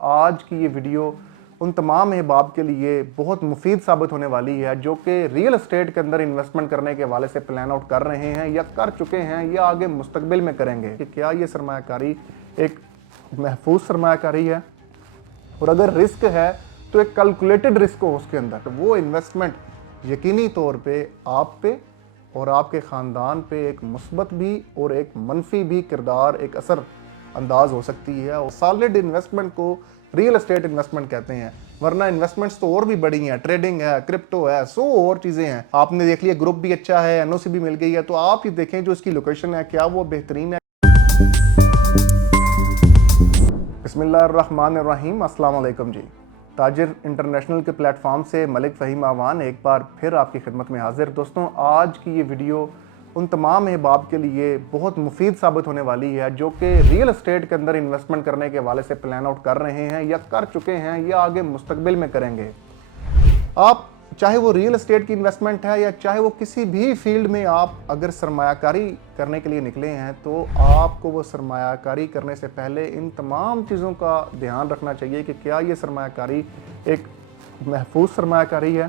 آج کی یہ ویڈیو ان تمام احباب کے لیے بہت مفید ثابت ہونے والی ہے جو کہ ریئل اسٹیٹ کے اندر انویسٹمنٹ کرنے کے حوالے سے پلان آؤٹ کر رہے ہیں یا کر چکے ہیں یا آگے مستقبل میں کریں گے کہ کیا یہ سرمایہ کاری ایک محفوظ سرمایہ کاری ہے، اور اگر رسک ہے تو ایک کیلکولیٹڈ رسک ہو اس کے اندر، تو وہ انویسٹمنٹ یقینی طور پہ آپ پہ اور آپ کے خاندان پہ ایک مثبت بھی اور ایک منفی بھی کردار، ایک اثر انداز ہو سکتی ہے۔ اور سالڈ انویسٹمنٹ کو ریئل اسٹیٹ انویسٹمنٹ کہتے ہیں، ورنہ انویسٹمنٹس تو اور بھی بڑی ہیں، ٹریڈنگ ہے، کرپٹو ہے، اور چیزیں ہیں۔ آپ نے دیکھ لیا گروپ بھی اچھا ہے، این او سی بھی مل گئی ہے، تو آپ یہ دیکھیں جو اس کی لوکیشن ہے کیا وہ بہترین ہے۔ بسم اللہ الرحمن الرحیم، السلام علیکم جی۔ تاجر انٹرنیشنل کے پلیٹ فارم سے ملک فہیم آوان ایک بار پھر آپ کی خدمت میں حاضر۔ دوستوں، آج کی یہ ویڈیو ان تمام احباب کے لیے بہت مفید ثابت ہونے والی ہے جو کہ ریئل اسٹیٹ کے اندر انویسٹمنٹ کرنے کے حوالے سے پلان آؤٹ کر رہے ہیں یا کر چکے ہیں یا آگے مستقبل میں کریں گے۔ آپ چاہے وہ ریئل اسٹیٹ کی انویسٹمنٹ ہے یا چاہے وہ کسی بھی فیلڈ میں آپ اگر سرمایہ کاری کرنے کے لیے نکلے ہیں، تو آپ کو وہ سرمایہ کاری کرنے سے پہلے ان تمام چیزوں کا دھیان رکھنا چاہیے کہ کیا یہ سرمایہ کاری ایک محفوظ سرمایہ کاری ہے،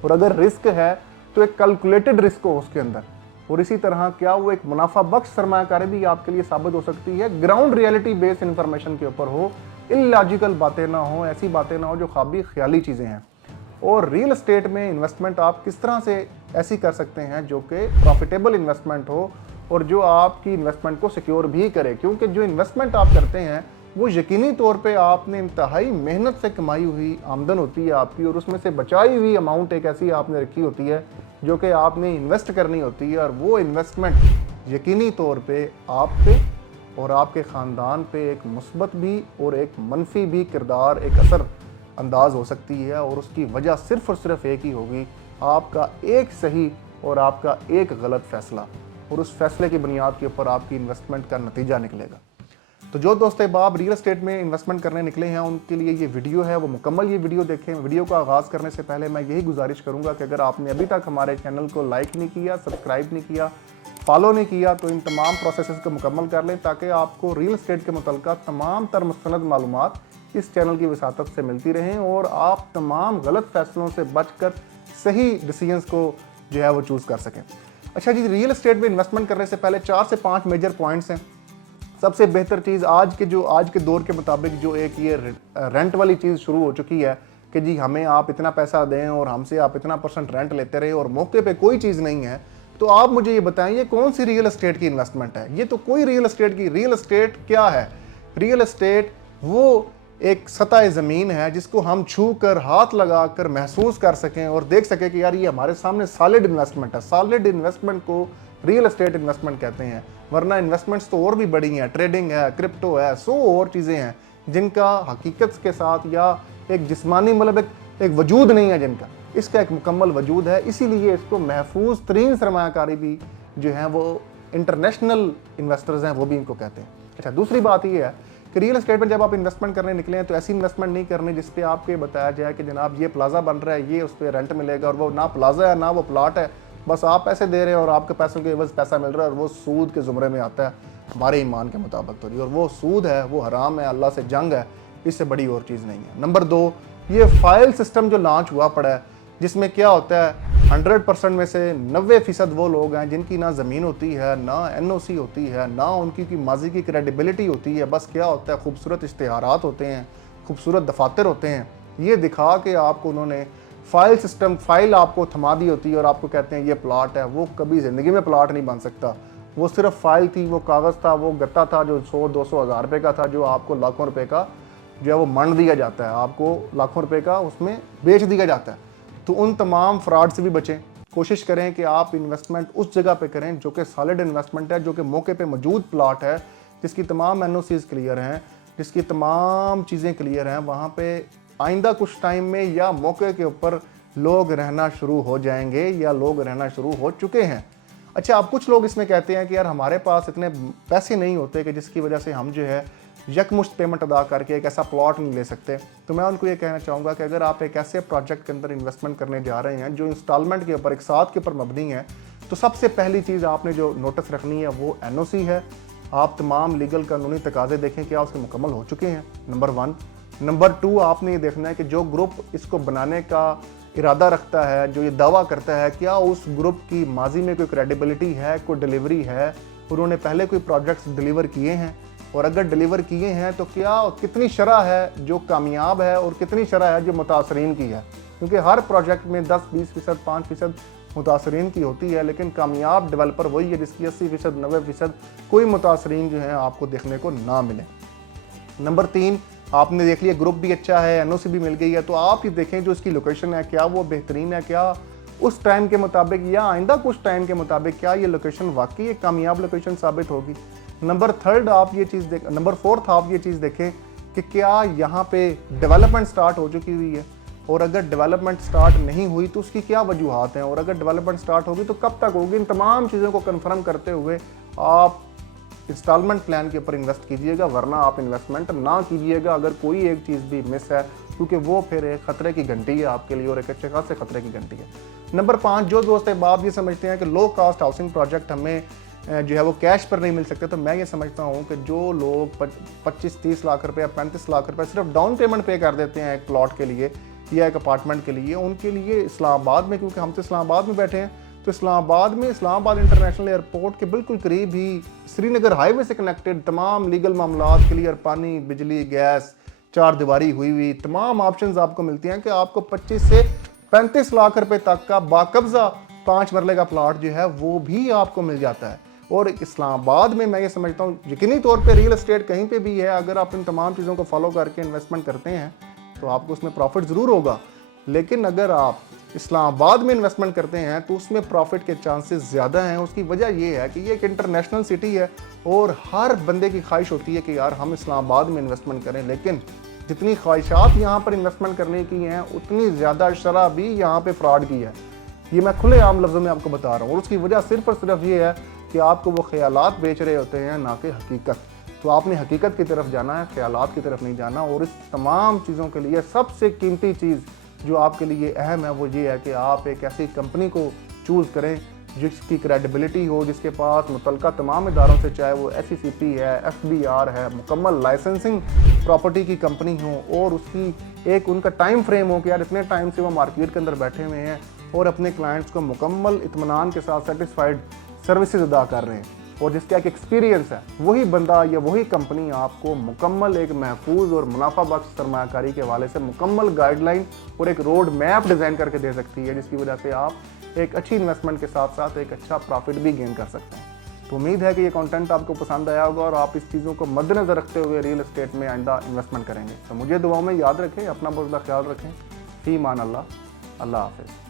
اور اگر رسک ہے تو ایک کیلکولیٹڈ رسک ہو اس کے اندر، اور اسی طرح کیا وہ ایک منافع بخش سرمایہ کاری بھی آپ کے لیے ثابت ہو سکتی ہے، گراؤنڈ ریئلٹی بیس انفارمیشن کے اوپر ہو، اللاجیکل باتیں نہ ہوں، ایسی باتیں نہ ہوں جو خوابی خیالی چیزیں ہیں۔ اور ریئل اسٹیٹ میں انویسٹمنٹ آپ کس طرح سے ایسی کر سکتے ہیں جو کہ پروفیٹیبل انویسٹمنٹ ہو اور جو آپ کی انویسٹمنٹ کو سیکیور بھی کرے، کیونکہ جو انویسٹمنٹ آپ کرتے ہیں وہ یقینی طور پہ آپ نے انتہائی محنت سے کمائی ہوئی آمدن ہوتی ہے آپ کی، اور اس میں سے بچائی ہوئی اماؤنٹ ایک ایسی آپ نے رکھی ہوتی ہے جو کہ آپ نے انویسٹ کرنی ہوتی ہے، اور وہ انویسٹمنٹ یقینی طور پہ آپ پہ اور آپ کے خاندان پہ ایک مثبت بھی اور ایک منفی بھی کردار، ایک اثر انداز ہو سکتی ہے، اور اس کی وجہ صرف اور صرف ایک ہی ہوگی، آپ کا ایک صحیح اور آپ کا ایک غلط فیصلہ، اور اس فیصلے کی بنیاد کے اوپر آپ کی انویسٹمنٹ کا نتیجہ نکلے گا۔ تو جو دوست احباب ریئل اسٹیٹ میں انویسٹمنٹ کرنے نکلے ہیں ان کے لیے یہ ویڈیو ہے، وہ مکمل یہ ویڈیو دیکھیں۔ ویڈیو کا آغاز کرنے سے پہلے میں یہی گزارش کروں گا کہ اگر آپ نے ابھی تک ہمارے چینل کو لائک نہیں کیا، سبسکرائب نہیں کیا، فالو نہیں کیا، تو ان تمام پروسیسز کو مکمل کر لیں تاکہ آپ کو ریئل اسٹیٹ کے متعلقہ تمام تر مستند معلومات اس چینل کی وساطت سے ملتی رہیں، اور آپ تمام غلط فیصلوں سے بچ کر صحیح ڈیسیجنز کو جو ہے وہ چوز کر سکیں۔ اچھا جی، ریئل اسٹیٹ میں انویسٹمنٹ کرنے سے پہلے 4 سے 5 میجر پوائنٹس ہیں۔ سب سے بہتر چیز آج کے دور کے مطابق جو ایک یہ رینٹ والی چیز شروع ہو چکی ہے کہ جی ہمیں آپ اتنا پیسہ دیں اور ہم سے آپ اتنا % رینٹ لیتے رہے اور موقع پہ کوئی چیز نہیں ہے، تو آپ مجھے یہ بتائیں یہ کون سی ریئل اسٹیٹ کی انویسٹمنٹ ہے؟ یہ تو کوئی ریئل اسٹیٹ کیا ہے؟ ریئل اسٹیٹ وہ ایک سطح زمین ہے جس کو ہم چھو کر، ہاتھ لگا کر محسوس کر سکیں اور دیکھ سکیں کہ یار یہ ہمارے سامنے سالڈ انویسٹمنٹ ہے۔ سالڈ انویسٹمنٹ کو ریئل اسٹیٹ انویسٹمنٹ کہتے ہیں، ورنہ انویسٹمنٹس تو اور بھی بڑی ہیں، ٹریڈنگ ہے، کرپٹو ہے، اور چیزیں ہیں جن کا حقیقت کے ساتھ یا ایک جسمانی مطلب ایک وجود نہیں ہے، جن کا اس کا ایک مکمل وجود ہے۔ اسی لیے اس کو محفوظ ترین سرمایہ کاری بھی جو ہیں وہ انٹرنیشنل انویسٹرز ہیں، وہ بھی ان کو کہتے ہیں۔ اچھا، دوسری بات یہ ہے کہ ریئل اسٹیٹ میں جب آپ انویسٹمنٹ کرنے نکلے ہیں تو ایسی انویسٹمنٹ نہیں کرنی جس پہ آپ کو یہ بتایا جائے کہ جناب یہ پلازا بن رہا ہے، یہ اس پہ رینٹ ملے گا، اور وہ نہ پلازا ہے نہ وہ پلاٹ ہے، بس آپ پیسے دے رہے ہیں اور آپ کے پیسوں کے عوض پیسہ مل رہا ہے، اور وہ سود کے زمرے میں آتا ہے ہمارے ایمان کے مطابق تو نہیں، اور وہ سود ہے، وہ حرام ہے، اللہ سے جنگ ہے، اس سے بڑی اور چیز نہیں ہے۔ نمبر 2، یہ فائل سسٹم جو لانچ ہوا پڑا ہے جس میں کیا ہوتا ہے 100% میں سے 90% وہ لوگ ہیں جن کی نہ زمین ہوتی ہے، نہ این او سی ہوتی ہے، نہ ان کی ماضی کی کریڈیبلٹی ہوتی ہے، بس کیا ہوتا ہے خوبصورت اشتہارات ہوتے ہیں، خوبصورت دفاتر ہوتے ہیں، یہ دکھا کے آپ کو انہوں نے فائل آپ کو تھما دی ہوتی ہے اور آپ کو کہتے ہیں یہ پلاٹ ہے۔ وہ کبھی زندگی میں پلاٹ نہیں بن سکتا، وہ صرف فائل تھی، وہ کاغذ تھا، وہ گتا تھا جو 100-200 ہزار روپے کا تھا، جو آپ کو لاکھوں روپے کا جو ہے وہ منڈ دیا جاتا ہے، آپ کو لاکھوں روپے کا اس میں بیچ دیا جاتا ہے۔ تو ان تمام فراڈ سے بھی بچیں، کوشش کریں کہ آپ انویسٹمنٹ اس جگہ پہ کریں جو کہ سالڈ انویسٹمنٹ ہے، جو کہ موقع پہ موجود پلاٹ ہے، جس کی تمام این او سیز کلیئر ہیں، جس کی تمام چیزیں کلیئر ہیں۔ وہاں پہ آئندہ کچھ ٹائم میں یا موقع کے اوپر لوگ رہنا شروع ہو جائیں گے یا لوگ رہنا شروع ہو چکے ہیں۔ اچھا، اب کچھ لوگ اس میں کہتے ہیں کہ یار ہمارے پاس اتنے پیسے نہیں ہوتے کہ جس کی وجہ سے ہم جو ہے یکمشت پیمنٹ ادا کر کے ایک ایسا پلاٹ نہیں لے سکتے۔ تو میں ان کو یہ کہنا چاہوں گا کہ اگر آپ ایک ایسے پروجیکٹ کے اندر انویسٹمنٹ کرنے جا رہے ہیں جو انسٹالمنٹ کے اوپر، ایک ساتھ کے اوپر مبنی ہے، تو سب سے پہلی چیز آپ نے جو نوٹس رکھنی ہے وہ این او سی ہے، آپ تمام لیگل قانونی تقاضے دیکھیں کیا اس کے مکمل ہو چکے ہیں، نمبر 1۔ نمبر 2، آپ نے یہ دیکھنا ہے کہ جو گروپ اس کو بنانے کا ارادہ رکھتا ہے، جو یہ دعویٰ کرتا ہے، کیا اس گروپ کی ماضی میں کوئی کریڈیبلٹی ہے، کوئی ڈیلیوری ہے، انہوں نے پہلے کوئی پروجیکٹس ڈیلیور کیے ہیں، اور اگر ڈیلیور کیے ہیں تو کیا کتنی شرح ہے جو کامیاب ہے اور کتنی شرح ہے جو متاثرین کی ہے، کیونکہ ہر پروجیکٹ میں 10-20%، 5% متاثرین کی ہوتی ہے، لیکن کامیاب ڈیولپر وہی ہے جس کی 80%، 90% کوئی متاثرین جو ہیں آپ کو دیکھنے کو نہ ملے۔ نمبر 3، آپ نے دیکھ لیا گروپ بھی اچھا ہے، این او سی بھی مل گئی ہے، تو آپ یہ دیکھیں جو اس کی لوکیشن ہے کیا وہ بہترین ہے، کیا اس ٹائم کے مطابق یا آئندہ کچھ ٹائم کے مطابق کیا یہ لوکیشن واقعی ایک کامیاب لوکیشن ثابت ہوگی۔ نمبر 4 آپ یہ چیز دیکھیں کہ کیا یہاں پہ ڈیولپمنٹ سٹارٹ ہو چکی ہوئی ہے، اور اگر ڈیولپمنٹ سٹارٹ نہیں ہوئی تو اس کی کیا وجوہات ہیں، اور اگر ڈیولپمنٹ سٹارٹ ہوگی تو کب تک ہوگی۔ ان تمام چیزوں کو کنفرم کرتے ہوئے آپ انسٹالمنٹ پلان کے اوپر انویسٹ کیجئے گا، ورنہ آپ انویسٹمنٹ نہ کیجئے گا اگر کوئی ایک چیز بھی مس ہے، کیونکہ وہ پھر ایک خطرے کی گھنٹی ہے آپ کے لیے، اور ایک اچھے خاصے خطرے کی گھنٹی ہے۔ نمبر 5، جو دوست احباب یہ سمجھتے ہیں کہ لو کاسٹ ہاؤسنگ پروجیکٹ ہمیں جو ہے وہ کیش پر نہیں مل سکتے، تو میں یہ سمجھتا ہوں کہ جو لوگ 25-30 لاکھ روپے، 35 لاکھ روپے صرف ڈاؤن پیمنٹ پے کر دیتے ہیں ایک پلاٹ کے لیے یا ایک اپارٹمنٹ کے لیے، ان کے لیے اسلام آباد میں، کیونکہ ہم تو اسلام آباد میں بیٹھے ہیں، تو اسلام آباد انٹرنیشنل ایئرپورٹ کے بالکل قریب ہی سری نگر ہائی وے سے کنیکٹڈ تمام لیگل معاملات کلیئر، پانی، بجلی، گیس، 4 دیواری ہوئی ہوئی تمام آپشنز آپ کو ملتی ہیں کہ آپ کو 25 سے 35 لاکھ روپے تک کا باقبضہ 5 مرلے کا پلاٹ جو ہے وہ بھی آپ کو مل جاتا ہے۔ اور اسلام آباد میں یہ سمجھتا ہوں یقینی طور پہ ریل اسٹیٹ کہیں پہ بھی ہے، اگر آپ ان تمام چیزوں کو فالو کر کے انویسٹمنٹ کرتے ہیں تو آپ کو اس میں پروفٹ ضرور ہوگا، لیکن اگر آپ اسلام آباد میں انویسٹمنٹ کرتے ہیں تو اس میں پروفٹ کے چانسز زیادہ ہیں۔ اس کی وجہ یہ ہے کہ یہ ایک انٹرنیشنل سٹی ہے اور ہر بندے کی خواہش ہوتی ہے کہ یار ہم اسلام آباد میں انویسٹمنٹ کریں، لیکن جتنی خواہشات یہاں پر انویسٹمنٹ کرنے کی ہیں اتنی زیادہ شرح بھی یہاں پہ فراڈ کی ہے۔ یہ میں کھلے عام لفظوں میں آپ کو بتا رہا ہوں، اور اس کی وجہ صرف اور صرف یہ ہے کہ آپ کو وہ خیالات بیچ رہے ہوتے ہیں نہ کہ حقیقت۔ تو آپ نے حقیقت کی طرف جانا ہے، خیالات کی طرف نہیں جانا۔ اور اس تمام چیزوں کے لیے سب سے قیمتی چیز جو آپ کے لیے اہم ہے وہ یہ ہے کہ آپ ایک ایسی کمپنی کو چوز کریں جس کی کریڈیبلٹی ہو، جس کے پاس متعلقہ تمام اداروں سے، چاہے وہ ایس ای سی پی ہے، ایف بی آر ہے، مکمل لائسنسنگ پراپرٹی کی کمپنی ہو، اور اس کی ایک ان کا ٹائم فریم ہو کہ یار اتنے ٹائم سے وہ مارکیٹ کے اندر بیٹھے ہوئے ہیں اور اپنے کلائنٹس کو مکمل اطمینان کے ساتھ سیٹسفائیڈ سروسز ادا کر رہے ہیں، اور جس کا ایک ایکسپیرینس ہے۔ وہی بندہ یا وہی کمپنی آپ کو مکمل ایک محفوظ اور منافع بخش سرمایہ کاری کے حوالے سے مکمل گائیڈ لائن اور ایک روڈ میپ ڈیزائن کر کے دے سکتی ہے، جس کی وجہ سے آپ ایک اچھی انویسٹمنٹ کے ساتھ ساتھ ایک اچھا پروفٹ بھی گین کر سکتے ہیں۔ تو امید ہے کہ یہ کنٹینٹ آپ کو پسند آیا ہوگا اور آپ اس چیزوں کو مد نظر رکھتے ہوئے ریل اسٹیٹ میں آئندہ انویسٹمنٹ کریں گے۔ تو مجھے دعاؤں میں یاد رکھیں، اپنا بہت زیادہ خیال رکھیں۔ فی امان اللہ، اللہ حافظ۔